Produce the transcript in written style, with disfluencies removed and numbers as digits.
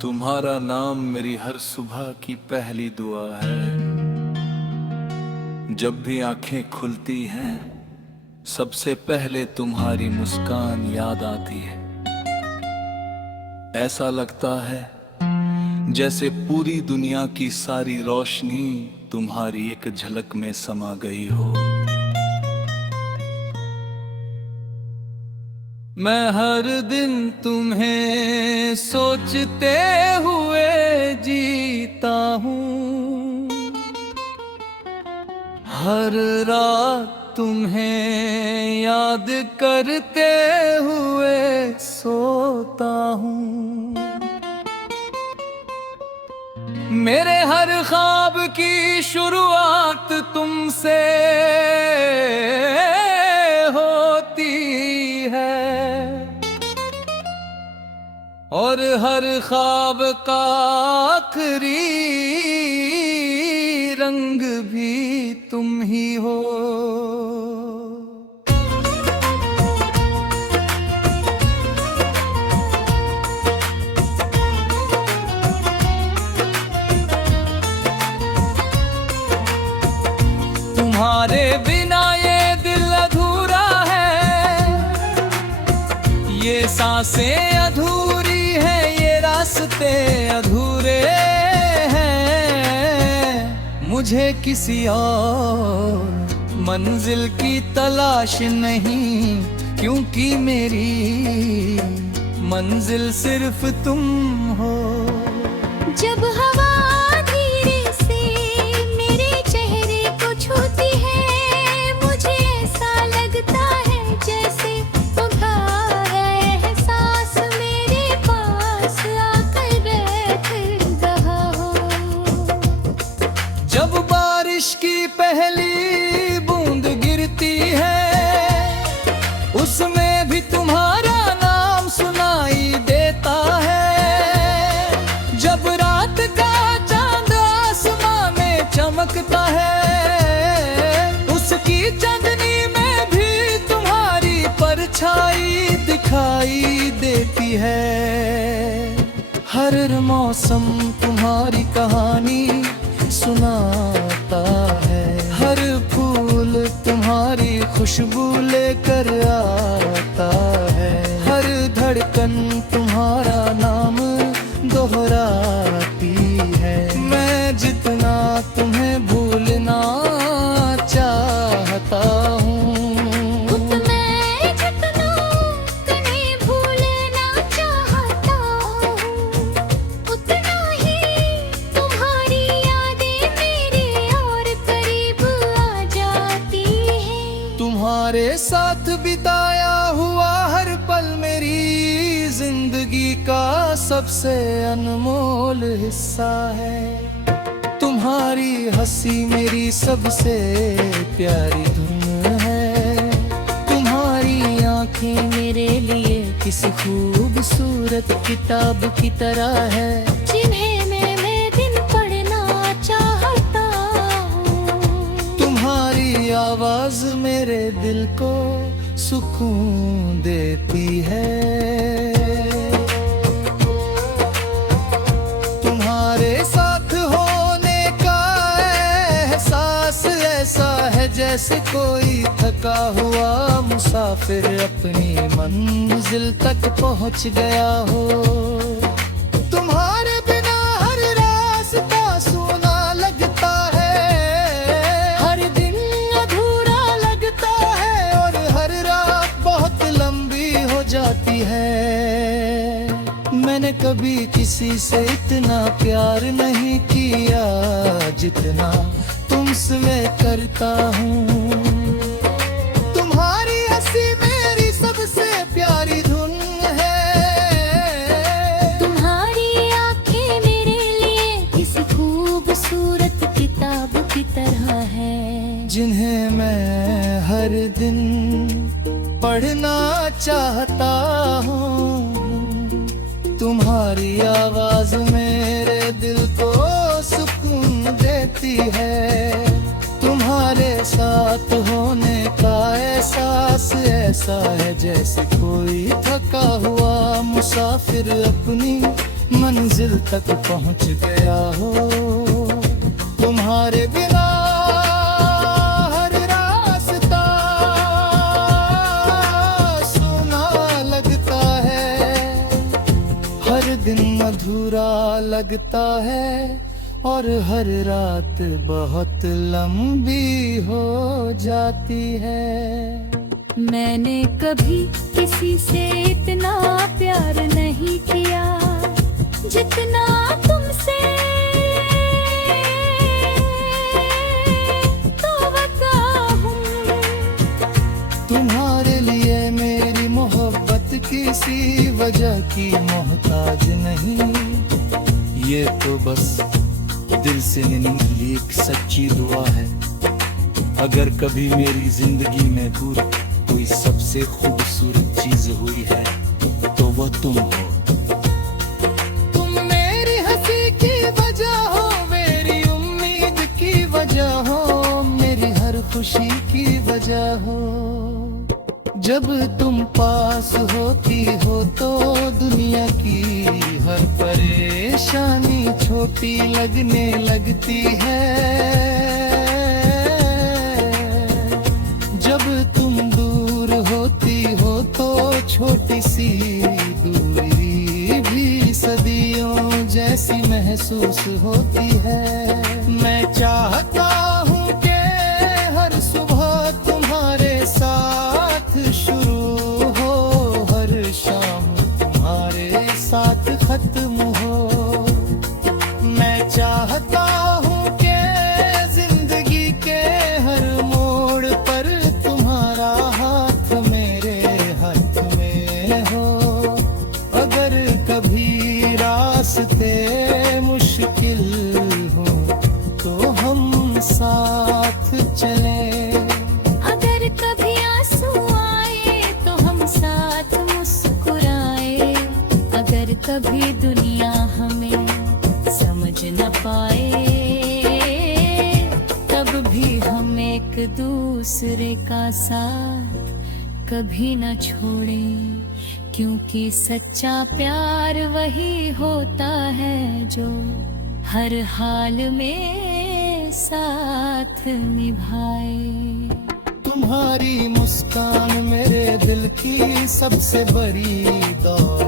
तुम्हारा नाम मेरी हर सुबह की पहली दुआ है। जब भी आंखें खुलती हैं सबसे पहले तुम्हारी मुस्कान याद आती है। ऐसा लगता है जैसे पूरी दुनिया की सारी रोशनी तुम्हारी एक झलक में समा गई हो। मैं हर दिन तुम्हें सोचते हुए जीता हूँ, हर रात तुम्हें याद करते हुए सोता हूँ। मेरे हर ख्वाब की शुरुआत तुमसे होती है और हर ख्वाब का आखिरी रंग भी तुम ही हो। तुम्हारे बिना ये दिल अधूरा है, ये सांसें अधूरी हैं, ये रास्ते अधूरे हैं। मुझे किसी और मंजिल की तलाश नहीं, क्योंकि मेरी मंजिल सिर्फ तुम हो। जब हवा धीरे से मेरे चेहरे को छूती है, मुझे ऐसा लगता है जैसे तुम्हारा एहसास मेरे पास आकर बैठ रहा हो। जब बारिश की पहली बूंद गिरती है, उसमें भी तुम्हारा नाम सुनाई देता है। जब रात का चांद आसमां में चमकता है, उसकी चांदनी में भी तुम्हारी परछाई दिखाई देती है। हर मौसम तुम्हारी कहानी सुनाता है, हर फूल तुम्हारी खुशबू लेकर आता है, हर धड़कन तुम्हारा नाम दोहराती है। मैं जितना तुम्हें भूलना चाहता हूँ, मैं जितना तुम्हें भूलना चाहता हूँ, उतना ही तुम्हारी यादें मेरे और करीब आ जाती हैं। तुम्हारे साथ बिताया हुआ हर पल मेरी जिंदगी का सबसे अनमोल हिस्सा है। तुम्हारी हंसी मेरी सबसे प्यारी धुन है। तुम्हारी आंखें मेरे लिए किसी खूबसूरत किताब की तरह है, जिन्हें मैं दिन पढ़ना चाहता हूँ। तुम्हारी आवाज मेरे दिल को सुकून देती है। तुम्हारे साथ होने का एहसास ऐसा है जैसे कोई थका हुआ मुसाफिर अपनी मंजिल तक पहुंच गया हो। तुम्हारे बिना हर रास्ता सूना लगता है, हर दिन अधूरा लगता है और हर रात बहुत लंबी हो जाती है। मैंने कभी किसी से इतना प्यार नहीं किया जितना तुमसे मैं करता हूँ। तुम्हारी हंसी मेरी सबसे प्यारी धुन है। तुम्हारी आंखें मेरे लिए किसी खूबसूरत किताब की तरह है, जिन्हें मैं हर दिन पढ़ना चाहता हूँ। तुम्हारी आवाज मेरे दिल को सुकून देती है। तुम्हारे साथ होने का एहसास ऐसा है जैसे कोई थका हुआ मुसाफिर अपनी मंजिल तक पहुंच गया हो। तुम्हारे बिना हर रास्ता सुना लगता है, हर दिन अधूरा लगता है, और हर रात बहुत लंबी हो जाती है। मैंने कभी किसी से इतना प्यार नहीं किया जितना तुमसे, तौबा हूँ। तुम्हारे लिए मेरी मोहब्बत किसी वजह की मोहताज नहीं, ये तो बस दिल से निकली एक सच्ची दुआ है। अगर कभी मेरी जिंदगी में कोई सबसे खूबसूरत चीज हुई है तो वो तुम हो। तुम मेरी हंसी की वजह हो, मेरी उम्मीद की वजह हो, मेरी हर खुशी की वजह हो। जब तुम पास होती हो तो दुनिया की हर परेशानी छोटी लगने लगती है। जब तुम दूर होती हो तो छोटी सी दूरी भी सदियों जैसी महसूस होती है। मैं चाहता हूँ कि हर सुबह तुम्हारे साथ शुरू हो, हर शाम तुम्हारे साथ खत्म हो। मैं चाहता हूँ कि जिंदगी के हर मोड़ पर तुम्हारा हाथ मेरे हाथ में हो। अगर कभी रास्ते मुश्किल हो तो हम साथ चलें। अगर कभी आंसू आए तो हम साथ मुस्कुराए। अगर कभी दुनिया हमें समझ न पाए तब भी हम एक दूसरे का साथ कभी न छोड़ें, क्योंकि सच्चा प्यार वही होता है जो हर हाल में साथ निभाए। तुम्हारी मुस्कान मेरे दिल की सबसे बड़ी दौलत